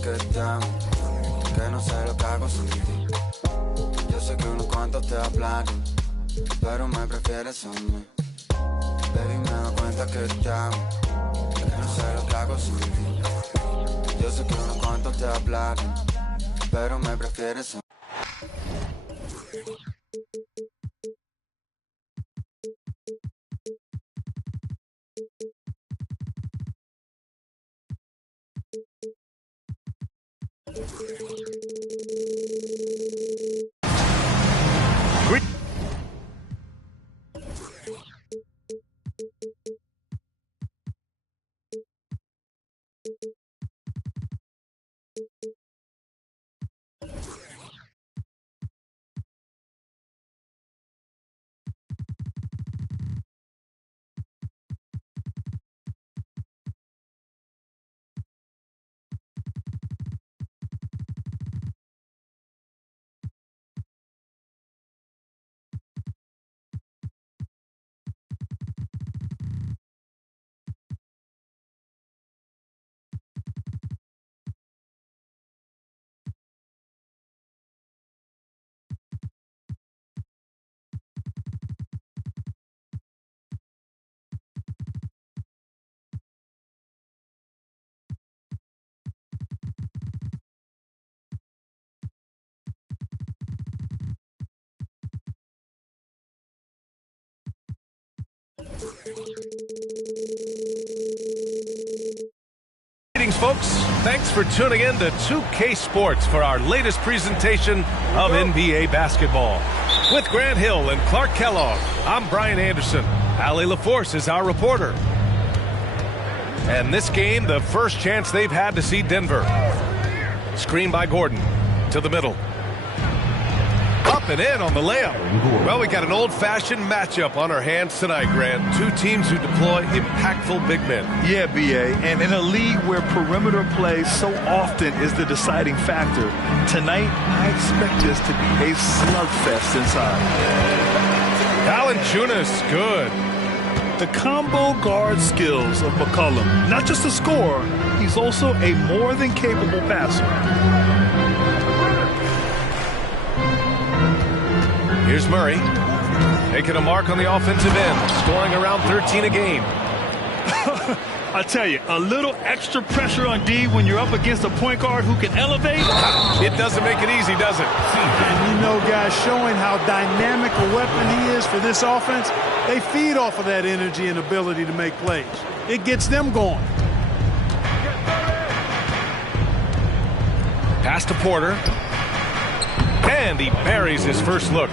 que temo, que no sé lo que hago sin ti. Yo sé que unos cuantos te hablan, pero me prefieres a mí. Baby, me doy cuenta que te amo, que no sé lo que hago sin ti. Yo sé que unos cuantos te hablan, pero me prefieres a mí. Greetings, folks. Thanks for tuning in to 2K Sports for our latest presentation of NBA basketball. With Grant Hill and Clark Kellogg, I'm Brian Anderson. Allie LaForce is our reporter. And this game, the first chance they've had to see Denver. Screen by Gordon to the middle. Up and in on the layup. Well, we got an old-fashioned matchup on our hands tonight, Grant. Two teams who deploy impactful big men. Yeah, B.A., and in a league where perimeter play so often is the deciding factor, tonight I expect this to be a slugfest inside. Valanciunas, good. The combo guard skills of McCollum, not just a scorer, he's also a more than capable passer. Here's Murray, taking a mark on the offensive end, scoring around 13 a game. I tell you, a little extra pressure on D when you're up against a point guard who can elevate. It doesn't make it easy, does it? And you know, guys, showing how dynamic a weapon he is for this offense, they feed off of that energy and ability to make plays. It gets them going. Pass to Porter. And he buries his first look.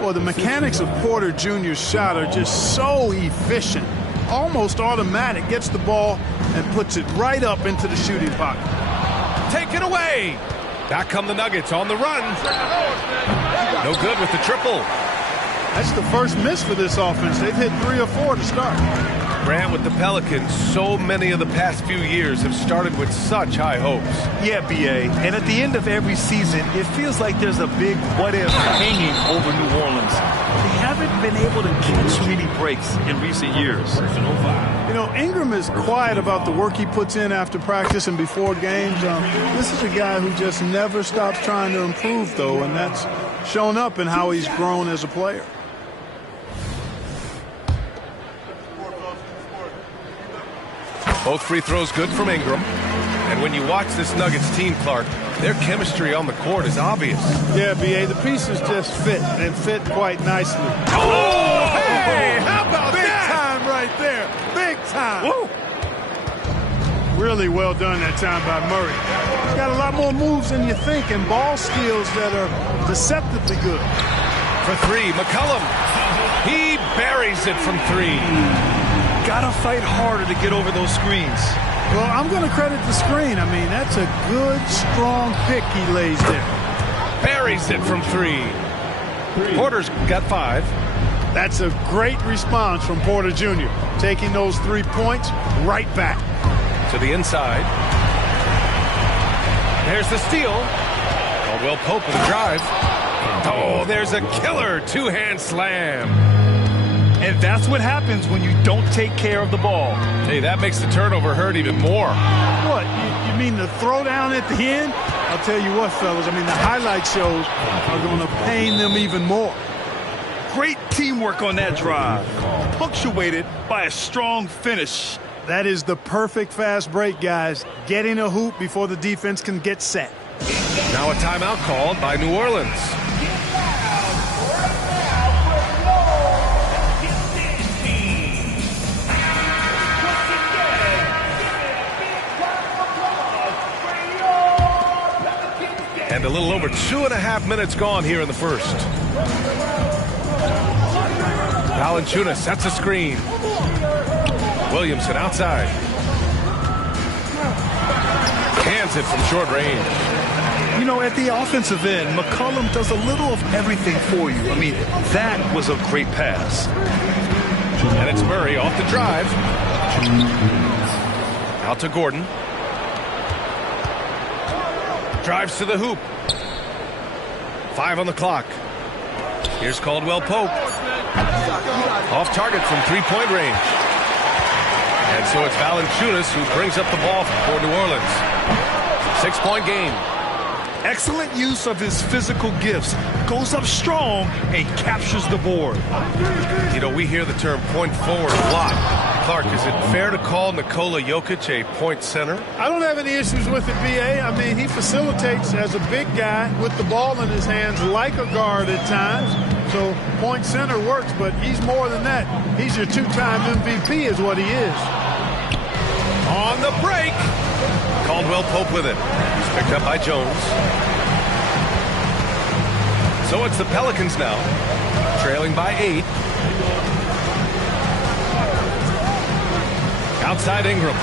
Well, the mechanics of Porter Jr.'s shot are just so efficient. Almost automatic. Gets the ball and puts it right up into the shooting pocket. Take it away. Back come the Nuggets on the run. No good with the triple. That's the first miss for this offense. They've hit 3 or 4 to start. Grant, with the Pelicans, so many of the past few years have started with such high hopes. Yeah, B.A., and at the end of every season, it feels like there's a big what-if hanging over New Orleans. They haven't been able to catch many breaks in recent years. You know, Ingram is quiet about the work he puts in after practice and before games. This is a guy who just never stops trying to improve, though, and that's shown up in how he's grown as a player. Both free throws good from Ingram. And when you watch this Nuggets team, Clark, their chemistry on the court is obvious. Yeah, B.A., the pieces just fit, and fit quite nicely. Oh, hey, how about big that? Big time right there. Big time. Woo. Really well done that time by Murray. He's got a lot more moves than you think and ball skills that are deceptively good. For three, McCollum. He buries it from three. Gotta fight harder to get over those screens. Well, I'm going to credit the screen. I mean, that's a good, strong pick he lays there. Buries it from three. Porter's got 5. That's a great response from Porter Jr., taking those 3 points right back. To the inside. There's the steal. Caldwell Pope with a drive. Oh, there's a killer two-hand slam. And that's what happens when you don't take care of the ball. Hey, that makes the turnover hurt even more. What? You You mean the throwdown at the end? I'll tell you what, fellas. I mean, the highlight shows are going to pain them even more. Great teamwork on that drive, punctuated by a strong finish. That is the perfect fast break, guys. Getting a hoop before the defense can get set. Now a timeout called by New Orleans. And a little over 2.5 minutes gone here in the first. Valanciunas sets a screen. Williamson outside. Hands it from short range. You know, at the offensive end, McCollum does a little of everything for you. I mean, that was a great pass. And it's Murray off the drive. Out to Gordon. Drives to the hoop. 5 on the clock. Here's Caldwell Pope. Off target from three-point range. And so it's Valanciunas who brings up the ball for New Orleans. 6-point game. Excellent use of his physical gifts. Goes up strong and captures the board. You know, we hear the term point forward a lot. Clark, is it fair to call Nikola Jokic a point center? I don't have any issues with it, B.A. I mean, he facilitates as a big guy with the ball in his hands like a guard at times. So point center works, but he's more than that. He's your two-time MVP is what he is. On the break. Caldwell Pope with it. He's picked up by Jones. So it's the Pelicans now, trailing by 8. Outside Ingram.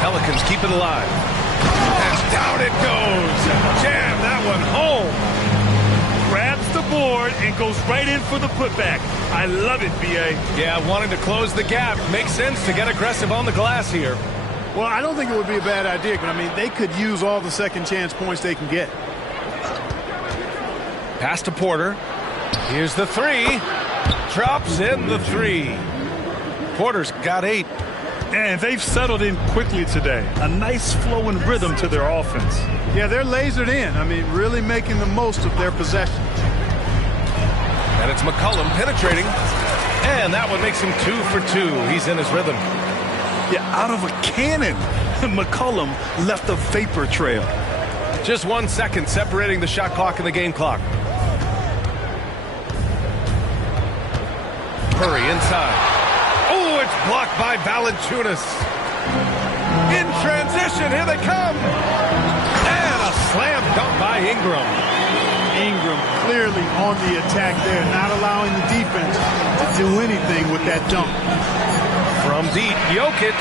Pelicans keep it alive. And down it goes. Jam that one home. Grabs the board and goes right in for the putback. I love it, B.A. Yeah, wanting to close the gap. Makes sense to get aggressive on the glass here. Well, I don't think it would be a bad idea, but I mean, they could use all the second chance points they can get. Pass to Porter. Here's the 3. Drops in the 3. Porter's got 8. And they've settled in quickly today. A nice flow and rhythm to their offense. Yeah, they're lasered in. I mean, really making the most of their possession. And it's McCollum penetrating. And that one makes him 2 for 2. He's in his rhythm. Yeah, out of a cannon. McCollum left a vapor trail. Just 1 second separating the shot clock and the game clock. Murray inside. Oh, it's blocked by Valanciunas. In transition, here they come. And a slam dunk by Ingram. Ingram clearly on the attack there, not allowing the defense to do anything with that dunk. From deep, Jokic.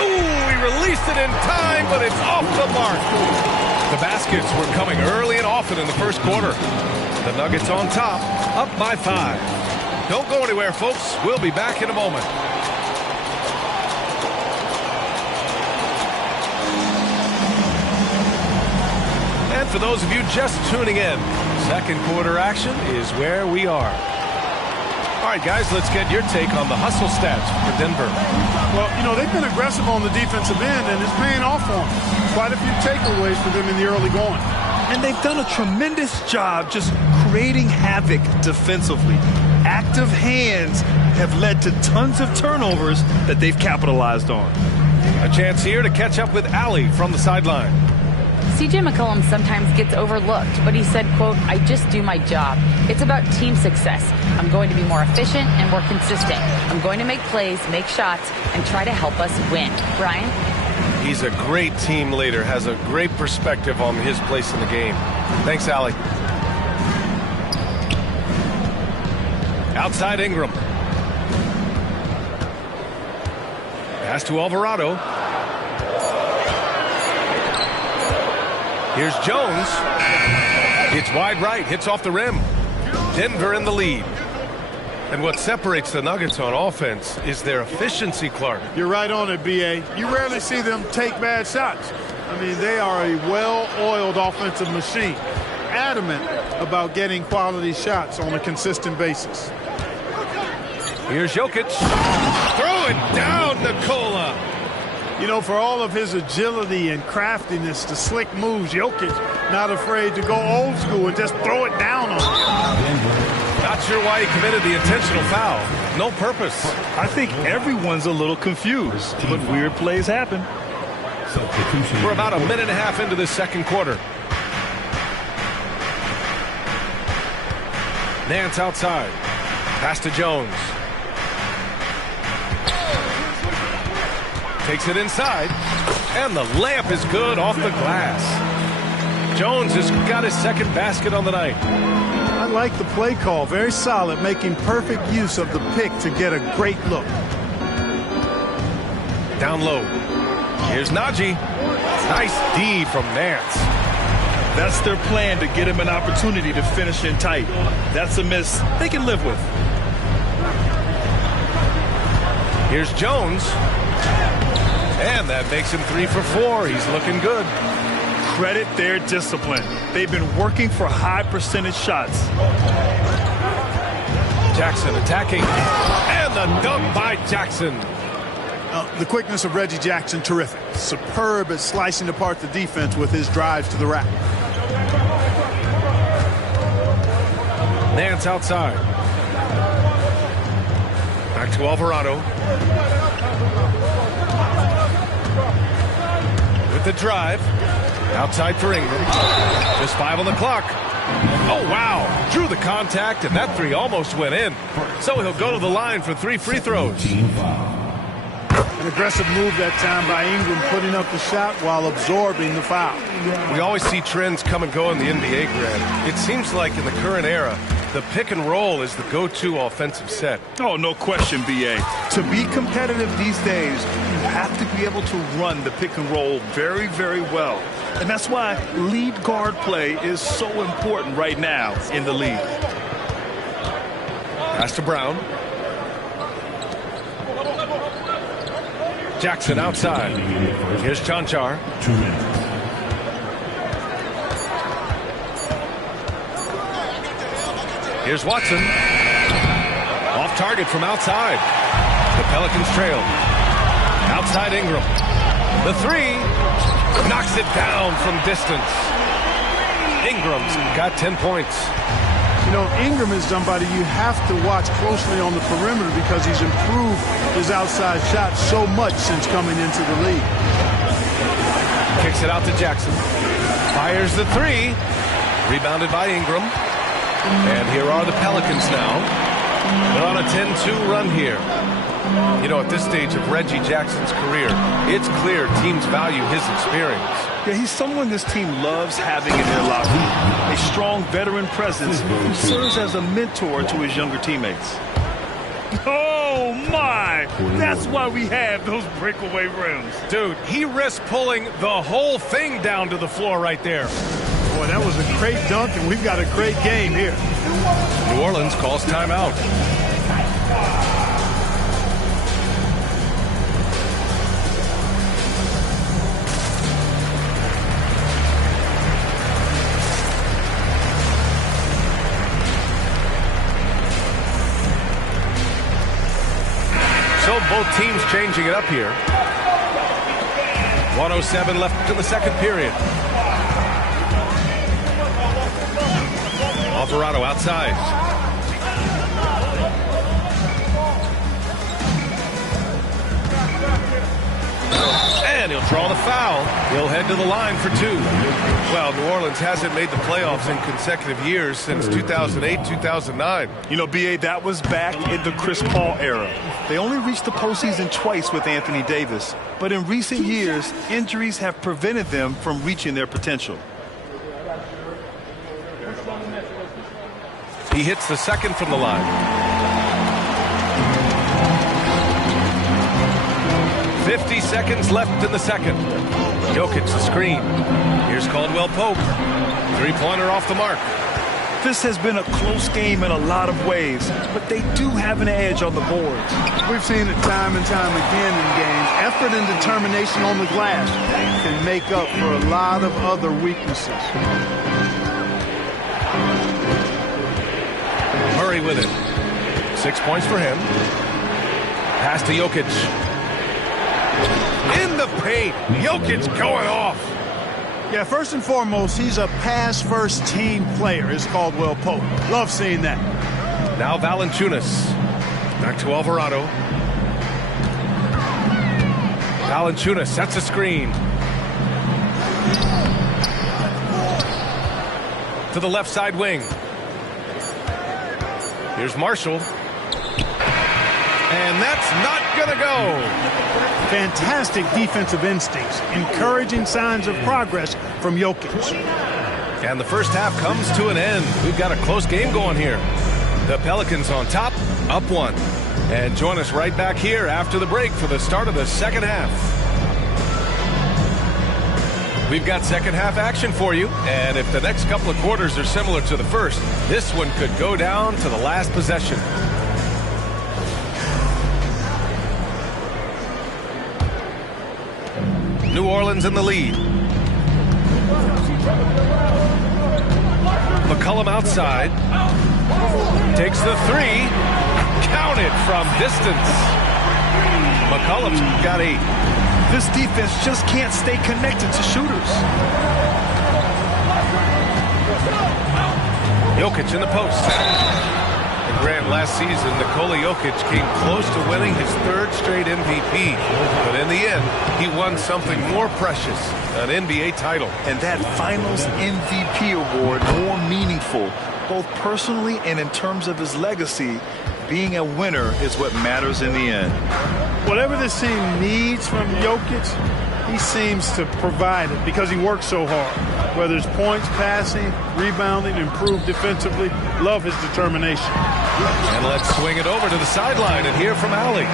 Ooh, he released it in time, but it's off the mark. The baskets were coming early and often in the first quarter. The Nuggets on top, up by 5. Don't go anywhere, folks. We'll be back in a moment. And for those of you just tuning in, second quarter action is where we are. All right, guys, let's get your take on the hustle stats for Denver. Well, you know, they've been aggressive on the defensive end, and it's paying off for them. Quite a few takeaways for them in the early going. And they've done a tremendous job just creating havoc defensively. Active hands have led to tons of turnovers that they've capitalized on. A chance here to catch up with Allie from the sideline. C.J. McCollum sometimes gets overlooked, but he said, quote, "I just do my job. It's about team success. I'm going to be more efficient and more consistent. I'm going to make plays, make shots, and try to help us win." Brian? He's a great team leader, has a great perspective on his place in the game. Thanks, Allie. Outside Ingram. Pass to Alvarado. Here's Jones. It's wide right, hits off the rim. Denver in the lead. And what separates the Nuggets on offense is their efficiency, Clark. You're right on it, B.A. You rarely see them take bad shots. I mean, they are a well-oiled offensive machine. Adamant about getting quality shots on a consistent basis. Here's Jokic. Throw it down, Nikola. You know, for all of his agility and craftiness, the slick moves, Jokic not afraid to go old school and just throw it down on him. Not sure why he committed the intentional foul. No purpose. I think everyone's a little confused, but weird plays happen. We're about a minute and a half into this second quarter. Nance outside. Pass to Jones. Takes it inside. And the layup is good off the glass. Jones has got his second basket on the night. I like the play call. Very solid, making perfect use of the pick to get a great look. Down low. Here's Najee. Nice D from Nance. That's their plan, to get him an opportunity to finish in tight. That's a miss they can live with. Here's Jones. And that makes him 3 for 4. He's looking good. Credit their discipline. They've been working for high percentage shots. Jackson attacking. And the dunk by Jackson. The quickness of Reggie Jackson, terrific. Superb at slicing apart the defense with his drives to the rack. Nance outside. Back to Alvarado. With the drive. Outside for Ingram. Just 5 on the clock. Oh, wow. Drew the contact, and that 3 almost went in. So he'll go to the line for 3 free throws. An aggressive move that time by Ingram, putting up the shot while absorbing the foul. We always see trends come and go in the NBA, Grant. It seems like in the current era, the pick and roll is the go-to offensive set. Oh, no question, B.A. To be competitive these days, you have to be able to run the pick and roll very, very well. And that's why lead guard play is so important right now in the league. Pass to Brown. Jackson outside. Here's Chanchar. Here's Watson. Off target from outside. The Pelicans trail. Outside Ingram. The 3 knocks it down from distance. Ingram's got 10 points. You know, Ingram is somebody you have to watch closely on the perimeter because he's improved his outside shot so much since coming into the league. Kicks it out to Jackson. Fires the 3. Rebounded by Ingram. And here are the Pelicans now. They're on a 10-2 run here. You know, at this stage of Reggie Jackson's career, it's clear teams value his experience. Yeah, he's someone this team loves having in their locker room. A strong veteran presence who serves as a mentor to his younger teammates. Oh, my! That's why we have those breakaway rims. Dude, he risked pulling the whole thing down to the floor right there. Boy, that was a great dunk, and we've got a great game here. New Orleans calls timeout. So both teams changing it up here. 1:07 left in the second period. Alvarado outside. And he'll draw the foul. He'll head to the line for 2. Well, New Orleans hasn't made the playoffs in consecutive years since 2008, 2009. You know, B.A., that was back in the Chris Paul era. They only reached the postseason twice with Anthony Davis. But in recent years, injuries have prevented them from reaching their potential. He hits the second from the line. 50 seconds left in the second. Jokic the screen. Here's Caldwell Pope. 3-pointer off the mark. This has been a close game in a lot of ways, but they do have an edge on the boards. We've seen it time and time again in games. Effort and determination on the glass can make up for a lot of other weaknesses. Murray with it. 6 points for him. Pass to Jokic. In the paint. Jokic going off. Yeah, first and foremost, he's a pass-first team player, is Caldwell Pope. Love seeing that. Now Valanciunas. Back to Alvarado. Valanciunas sets a screen. To the left side wing. Here's Marshall. And that's not going to go. Fantastic defensive instincts. Encouraging signs of progress from Jokic. And the first half comes to an end. We've got a close game going here. The Pelicans on top, up 1. And join us right back here after the break for the start of the second half. We've got second half action for you, and if the next couple of quarters are similar to the first, this one could go down to the last possession. New Orleans in the lead. McCollum outside. Takes the 3. Counted from distance. McCollum's got 8. This defense just can't stay connected to shooters. Jokic in the post. And Grant, last season, Nikola Jokic came close to winning his 3rd straight MVP. But in the end, he won something more precious, an NBA title. And that Finals MVP award more meaningful, both personally and in terms of his legacy. Being a winner is what matters in the end. Whatever this team needs from Jokic, he seems to provide it because he works so hard. Whether it's points, passing, rebounding, improved defensively, love his determination. And let's swing it over to the sideline and hear from Allie.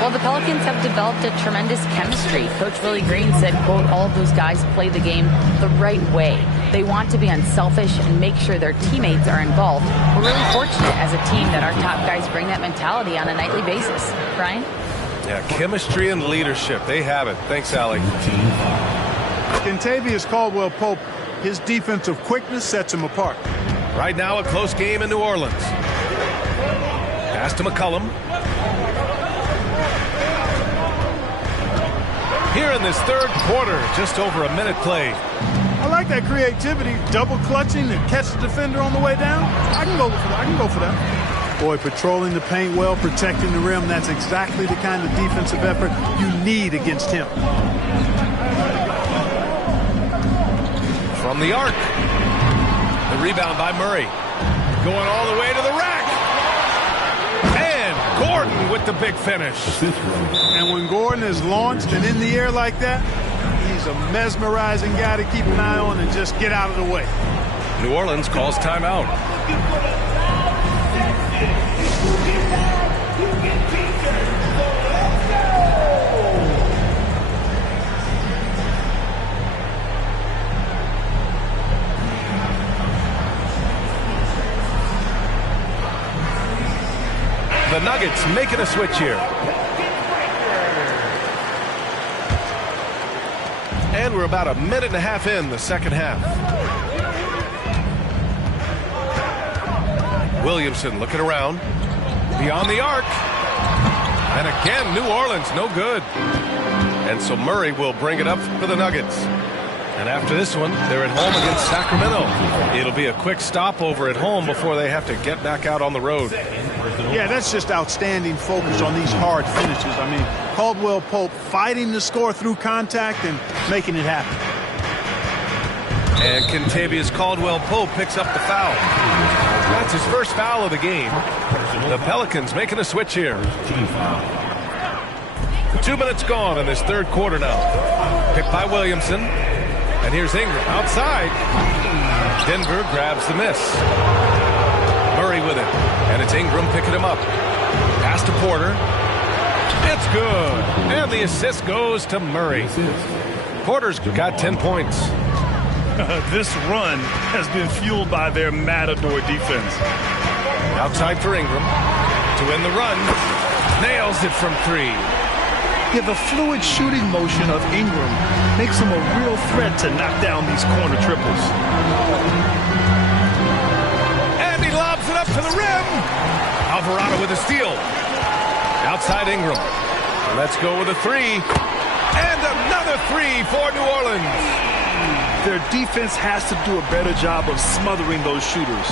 Well, the Pelicans have developed a tremendous chemistry. Coach Willie Green said, quote, all of those guys play the game the right way. They want to be unselfish and make sure their teammates are involved. We're really fortunate as a team that our top guys bring that mentality on a nightly basis. Brian? Yeah, chemistry and leadership. They have it. Thanks, Allie. Kentavious Caldwell-Pope, his defensive quickness sets him apart. Right now, a close game in New Orleans. Pass to McCollum. Here in this 3rd quarter, just over a minute played. I like that creativity, double clutching and catch the defender on the way down. I can go for that. Boy, patrolling the paint well, protecting the rim, that's exactly the kind of defensive effort you need against him. From the arc. The rebound by Murray. Going all the way to the rack. And Gordon with the big finish. And when Gordon is launched and in the air like that, he's a mesmerizing guy to keep an eye on and just get out of the way. New Orleans calls timeout. The Nuggets making a switch here. And we're about a minute and a half in the second half. Williamson looking around. Beyond the arc. And again, New Orleans, no good. And so Murray will bring it up for the Nuggets. And after this one, they're at home against Sacramento. It'll be a quick stopover at home before they have to get back out on the road. Yeah, that's just outstanding focus on these hard finishes. I mean, Caldwell-Pope fighting the score through contact and making it happen. And Kentavious Caldwell-Pope picks up the foul. That's his first foul of the game. The Pelicans making a switch here. 2 minutes gone in this 3rd quarter now. Picked by Williamson. And here's Ingram outside. Denver grabs the miss. Murray with it. And it's Ingram picking him up. Pass to Porter. It's good. And the assist goes to Murray. Porter's got 10 points. This run has been fueled by their matador defense. Outside for Ingram. To win the run. Nails it from 3. Yeah, the fluid shooting motion of Ingram makes him a real threat to knock down these corner triples. And he lobs it up to the rim. Alvarado with a steal. Outside Ingram. Let's go with a 3. And another three for New Orleans. Their defense has to do a better job of smothering those shooters.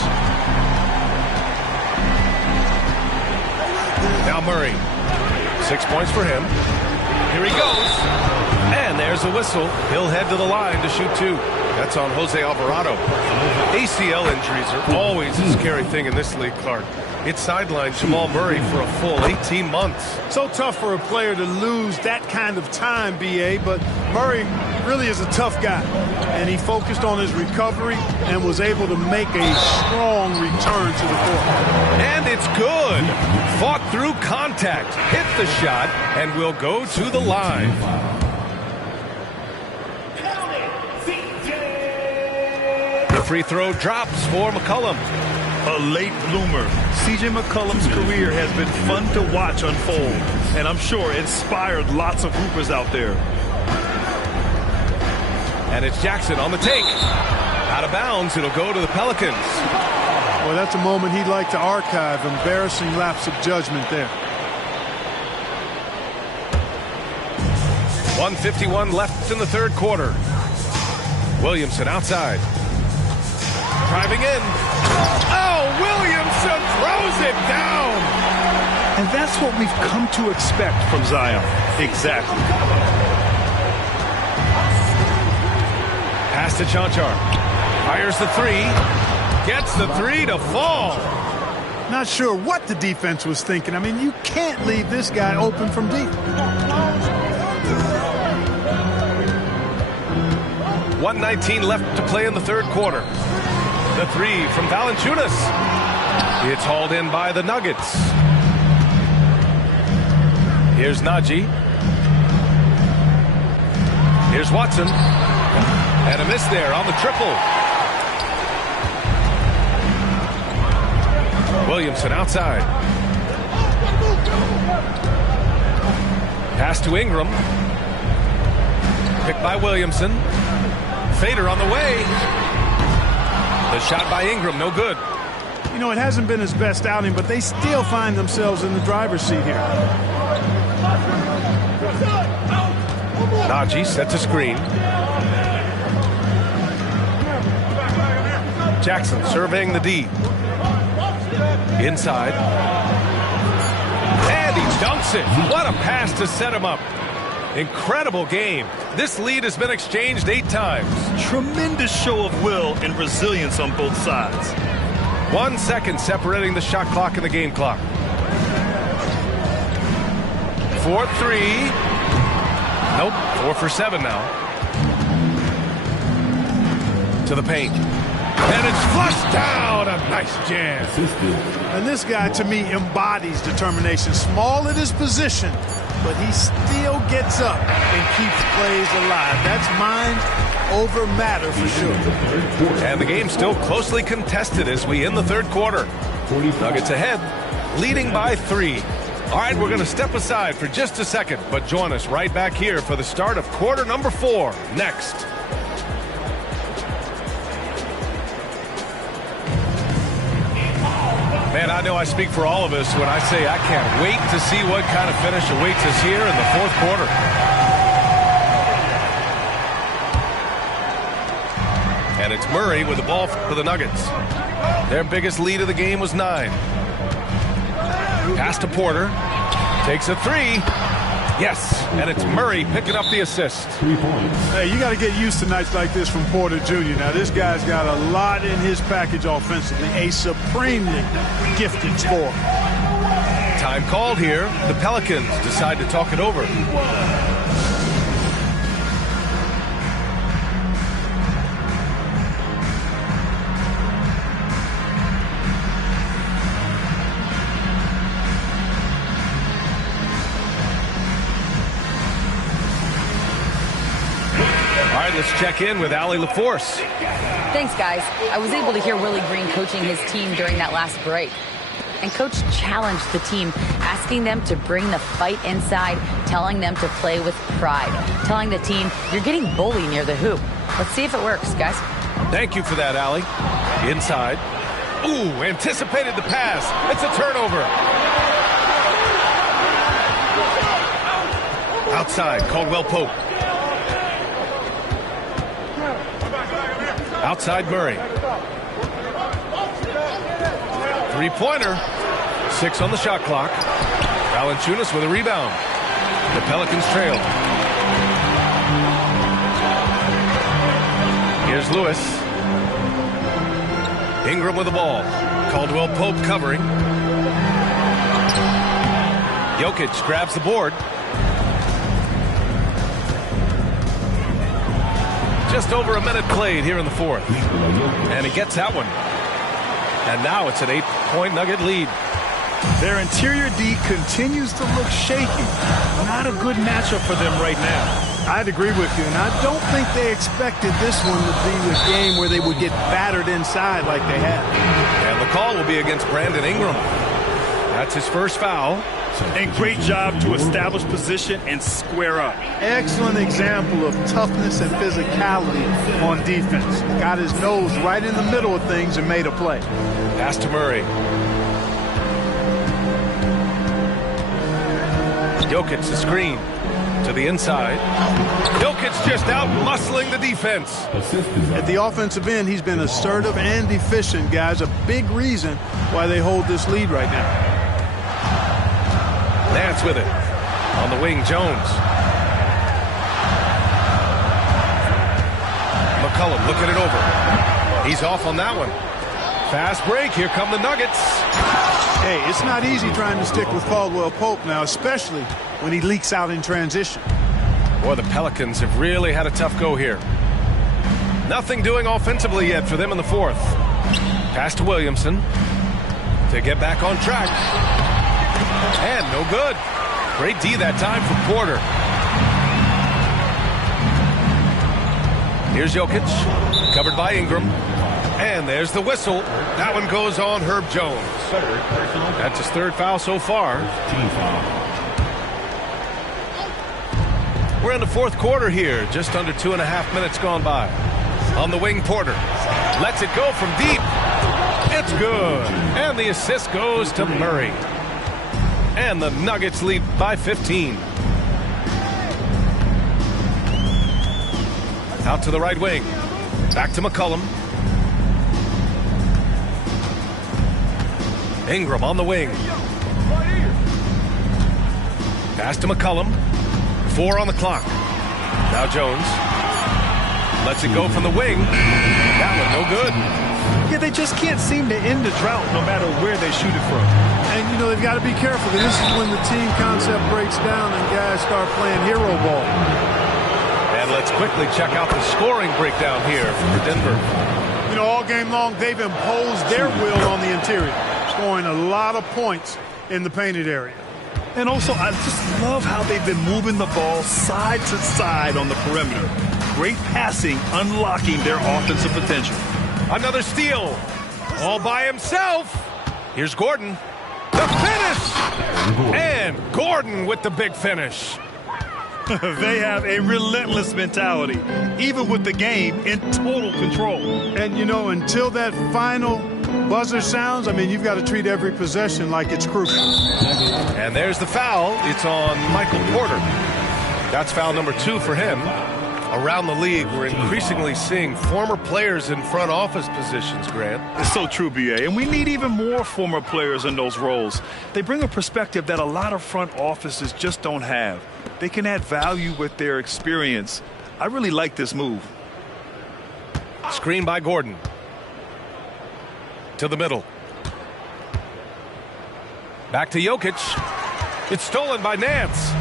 Now Murray. 6 points for him. Here he goes. And there's a whistle. He'll head to the line to shoot two. That's on Jose Alvarado. ACL injuries are always a scary thing in this league, Clark. It sidelined Jamal Murray for a full 18 months. So tough for a player to lose that kind of time, B.A., but Murray really is a tough guy. And he focused on his recovery and was able to make a strong return to the court. And it's good. Fought through contact, hit the shot, and will go to the line. The free throw drops for McCollum. A late bloomer. C.J. McCollum's career has been fun to watch unfold, and I'm sure inspired lots of hoopers out there. And it's Jackson on the take. Out of bounds, it'll go to the Pelicans. Well, that's a moment he'd like to archive. Embarrassing lapse of judgment there. 1:51 left in the third quarter. Williamson outside. Driving in. Oh, Williamson throws it down. And that's what we've come to expect from Zion. Exactly. Pass to Chanchar. Fires the three. Gets the three to fall. Not sure what the defense was thinking. I mean, you can't leave this guy open from deep. 1:19 left to play in the third quarter. The three from Valanciunas. It's hauled in by the Nuggets. Here's Najee. Here's Watson. And a miss there on the triple. Williamson outside. Pass to Ingram. Picked by Williamson. Fader on the way. The shot by Ingram, no good. You know, it hasn't been his best outing, but they still find themselves in the driver's seat here. Najee sets a screen. Jackson surveying the D. Inside. And he dunks it. What a pass to set him up. Incredible game. This lead has been exchanged 8 times. Tremendous show of will and resilience on both sides. 1 second separating the shot clock and the game clock. 4-3. Nope, 4 for 7 now. To the paint. And it's flushed down. A nice jam. And this guy, to me, embodies determination. Small at his position, but he still gets up and keeps plays alive. That's mind over matter for sure. And the game's still closely contested as we end the third quarter. Nuggets ahead, leading by 3. All right, we're going to step aside for just a second, but join us right back here for the start of quarter number 4 next. Man, I know I speak for all of us when I say I can't wait to see what kind of finish awaits us here in the fourth quarter. And it's Murray with the ball for the Nuggets. Their biggest lead of the game was 9. Pass to Porter. Takes a 3. Yes, and it's Murray picking up the assist. 3 points. Hey, you got to get used to nights like this from Porter Jr. Now, this guy's got a lot in his package offensively. A supremely gifted scorer. Time called here. The Pelicans decide to talk it over. Let's check in with Allie LaForce. Thanks, guys. I was able to hear Willie Green coaching his team during that last break. And Coach challenged the team, asking them to bring the fight inside, telling them to play with pride, telling the team, you're getting bullied near the hoop. Let's see if it works, guys. Thank you for that, Allie. Inside. Ooh, anticipated the pass. It's a turnover. Outside, Caldwell Pope. Outside Murray. Three-pointer. 6 on the shot clock. Valanciunas with a rebound. The Pelicans trail. Here's Lewis. Ingram with the ball. Caldwell Pope covering. Jokic grabs the board. Just over a minute played here in the fourth. And he gets that one. And now it's an 8-point Nugget lead. Their interior D continues to look shaky. Not a good matchup for them right now. I'd agree with you, and I don't think they expected this one to be the game where they would get battered inside like they had. And the call will be against Brandon Ingram. That's his first foul. And great job to establish position and square up. Excellent example of toughness and physicality on defense. Got his nose right in the middle of things and made a play. Pass to Murray. Jokic the screen to the inside. Jokic just out muscling the defense. At the offensive end, he's been assertive and efficient, guys. A big reason why they hold this lead right now. Nance with it. On the wing, Jones. McCollum looking it over. He's off on that one. Fast break. Here come the Nuggets. Hey, it's not easy trying to stick with Caldwell Pope now, especially when he leaks out in transition. Boy, the Pelicans have really had a tough go here. Nothing doing offensively yet for them in the fourth. Pass to Williamson to get back on track. And no good. Great D that time for Porter. Here's Jokic, covered by Ingram. And there's the whistle. That one goes on Herb Jones. That's his third foul so far. We're in the fourth quarter here. Just under 2.5 minutes gone by. On the wing, Porter lets it go from deep. It's good. And the assist goes to Murray. And the Nuggets lead by 15. Out to the right wing. Back to McCollum. Ingram on the wing. Pass to McCollum. 4 on the clock. Now Jones. Lets it go from the wing. That one no good. Yeah, they just can't seem to end the drought no matter where they shoot it from. And, you know, they've got to be careful, because this is when the team concept breaks down and guys start playing hero ball. And let's quickly check out the scoring breakdown here for Denver. You know, all game long, they've imposed their will on the interior, scoring a lot of points in the painted area. And also, I just love how they've been moving the ball side to side on the perimeter. Great passing, unlocking their offensive potential. Another steal. All by himself. Here's Gordon. The finish! And Gordon with the big finish. They have a relentless mentality, even with the game in total control. And, you know, until that final buzzer sounds, I mean, you've got to treat every possession like it's crucial. And there's the foul. It's on Michael Porter. That's foul number 2 for him. Around the league, we're increasingly seeing former players in front office positions, Grant. It's so true, B.A., and we need even more former players in those roles. They bring a perspective that a lot of front offices just don't have. They can add value with their experience. I really like this move. Screen by Gordon. To the middle. Back to Jokic. It's stolen by Nance.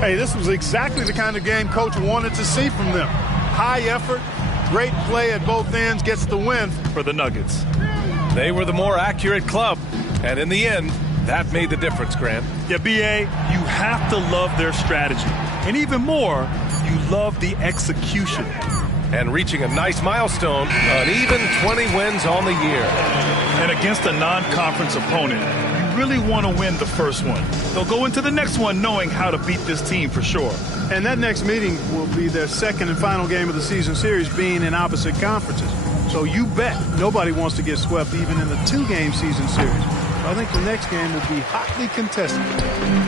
Hey, this was exactly the kind of game Coach wanted to see from them. High effort, great play at both ends, gets the win for the Nuggets. They were the more accurate club, and in the end, that made the difference, Grant. Yeah, B.A., you have to love their strategy. And even more, you love the execution. And reaching a nice milestone, an even 20 wins on the year. And against a non-conference opponent, really want to win the first one. They'll go into the next one knowing how to beat this team for sure. And that next meeting will be their second and final game of the season series, being in opposite conferences. So you bet nobody wants to get swept even in the 2-game season series. I think the next game will be hotly contested.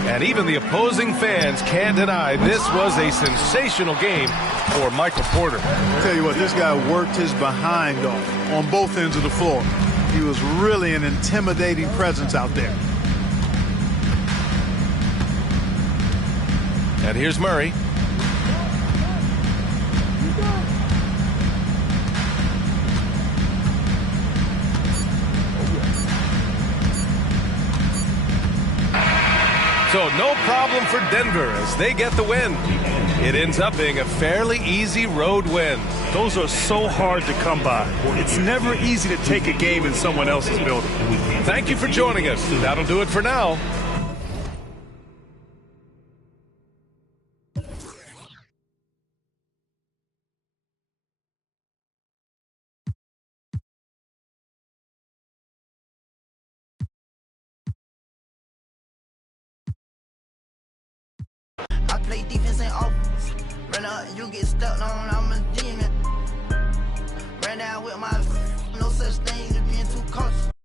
And even the opposing fans can't deny this was a sensational game for Michael Porter. I'll tell you what, this guy worked his behind off on both ends of the floor. He was really an intimidating presence out there. And here's Murray. So no problem for Denver as they get the win. It ends up being a fairly easy road win. Those are so hard to come by. It's never easy to take a game in someone else's building. Thank you for joining us. That'll do it for now. I play defense and offense. Run up, you get stuck on, I'm a demon. Ran down with my no such thing as being too cautious.